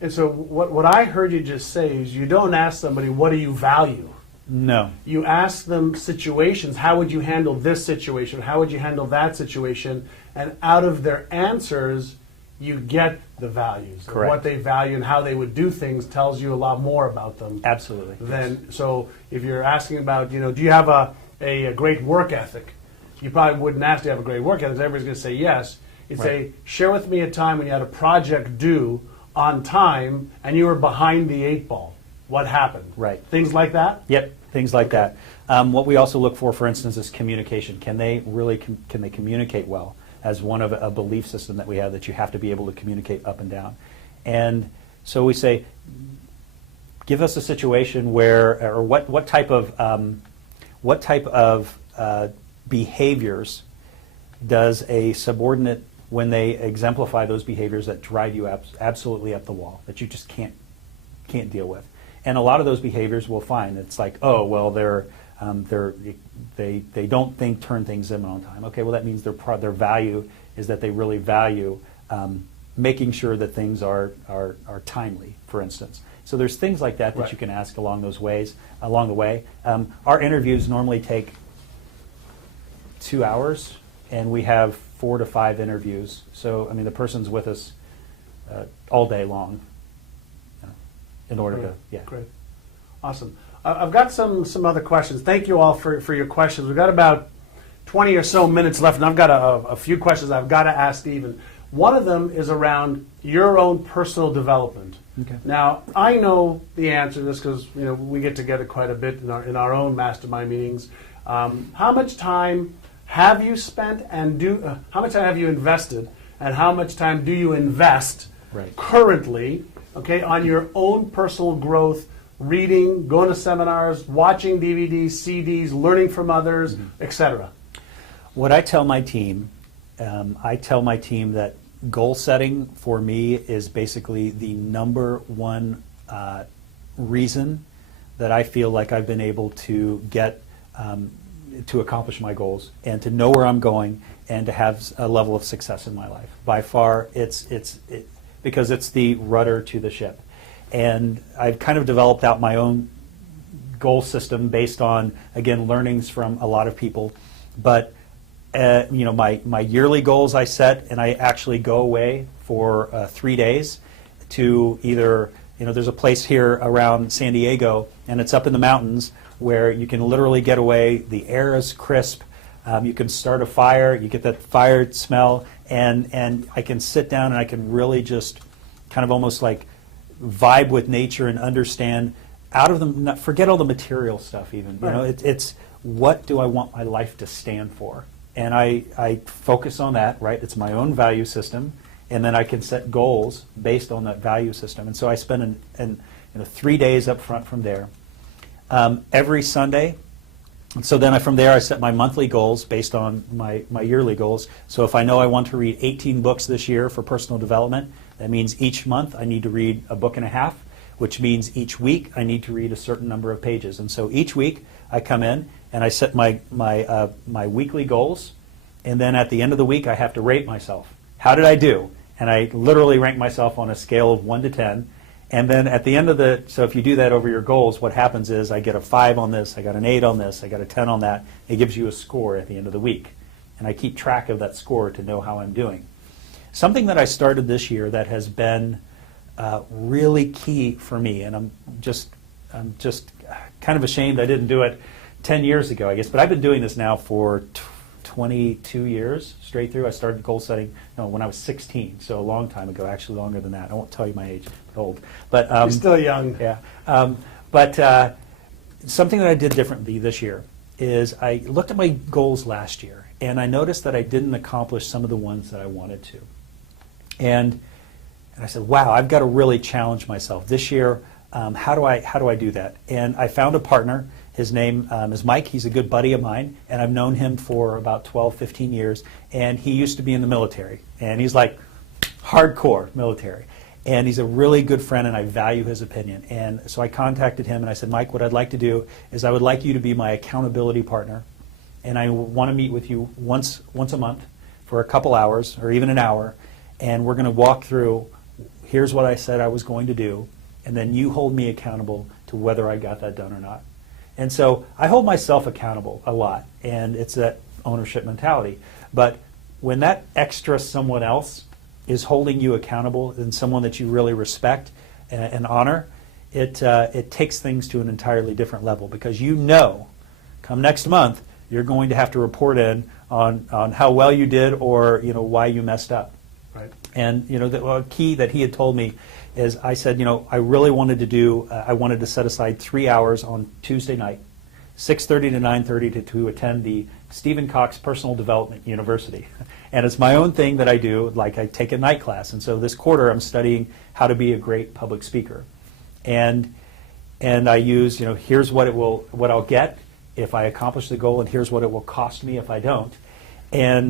And so what I heard you just say is you don't ask somebody, what do you value? No. You ask them situations. How would you handle this situation? How would you handle that situation? And out of their answers, you get the values. Correct. What they value and how they would do things tells you a lot more about them. Absolutely. So if you're asking about, do you have a great work ethic? You probably wouldn't ask, do you have a great work ethic? Everybody's going to say yes. You'd say, share with me a time when you had a project due on time and you were behind the 8 ball. What happened? Right. Things like that? Yep, things like that. What we also look for instance, is communication. Can they really can they communicate well? As one of a belief system that we have, that you have to be able to communicate up and down. And so we say, give us a situation where, or what type of behaviors does a subordinate, when they exemplify those behaviors that drive you absolutely up the wall, that you just can't deal with. And a lot of those behaviors we'll find, it's like, oh, well, they don't turn things in on time. Okay, well, that means their value is that they really value making sure that things are timely, for instance. So there's things like that you can ask along the way. Our interviews normally take 2 hours, and we have 4 to 5 interviews. So, I mean, the person's with us all day long in order to, Great. Awesome. I've got some other questions. Thank you all for your questions. We've got about 20 or so minutes left, and I've got a few questions I've got to ask Stephen. One of them is around your own personal development. Okay. Now, I know the answer to this because we get together quite a bit in our own mastermind meetings. How much time have you spent, and how much time have you invested, and how much time do you invest currently, on your own personal growth, reading, going to seminars, watching DVDs, CDs, learning from others, etc.? What I tell my team, that goal setting for me is basically the number one reason that I feel like I've been able to get to accomplish my goals and to know where I'm going and to have a level of success in my life. By far, it's because it's the rudder to the ship. And I've kind of developed out my own goal system based on, again, learnings from a lot of people. But my yearly goals I set, and I actually go away for 3 days to either, there's a place here around San Diego, and it's up in the mountains where you can literally get away. The air is crisp. You can start a fire. You get that fire smell, and I can sit down and I can really just kind of almost like vibe with nature and understand out of them. Forget all the material stuff. Even it's what do I want my life to stand for, and I focus on that. Right, it's my own value system, and then I can set goals based on that value system. And so I spend 3 days up front from there. Every Sunday. And so then from there I set my monthly goals based on my yearly goals. So if I know I want to read 18 books this year for personal development, that means each month I need to read a book and a half, which means each week I need to read a certain number of pages. And so each week I come in and I set my weekly goals, and then at the end of the week I have to rate myself. How did I do? And I literally rank myself on a scale of 1 to 10. And then at the end of so if you do that over your goals, what happens is I get a 5 on this, I got an 8 on this, I got a 10 on that. It gives you a score at the end of the week. And I keep track of that score to know how I'm doing. Something that I started this year that has been really key for me, and I'm just kind of ashamed I didn't do it 10 years ago, I guess, but I've been doing this now for 22 years straight through. I started goal setting when I was 16, so a long time ago, actually longer than that. I won't tell you my age, but old. But you're still young. Yeah. But something that I did differently this year is I looked at my goals last year, and I noticed that I didn't accomplish some of the ones that I wanted to. And I said, wow, I've got to really challenge myself this year. How do I do that? And I found a partner. His name is Mike. He's a good buddy of mine, and I've known him for about 12, 15 years. And he used to be in the military, and he's like hardcore military. And he's a really good friend, and I value his opinion. And so I contacted him, and I said, Mike, what I'd like to do is I would like you to be my accountability partner, and I want to meet with you once a month for a couple hours or even an hour, and we're going to walk through. here's what I said I was going to do, and then you hold me accountable to whether I got that done or not. And so I hold myself accountable a lot, and it's that ownership mentality. But when that extra someone else is holding you accountable, and someone that you really respect and honor, it takes things to an entirely different level, because you know, come next month, you're going to have to report in on how well you did, or why you messed up. Right. And the key that he had told me is, I said, I really wanted to do, I wanted to set aside 3 hours on Tuesday night, 6:30 to 9:30 to attend the Stephen Cox Personal Development University. And it's my own thing that I do, like I take a night class. And so this quarter I'm studying how to be a great public speaker. And I use, here's what I'll get if I accomplish the goal, and here's what it will cost me if I don't. And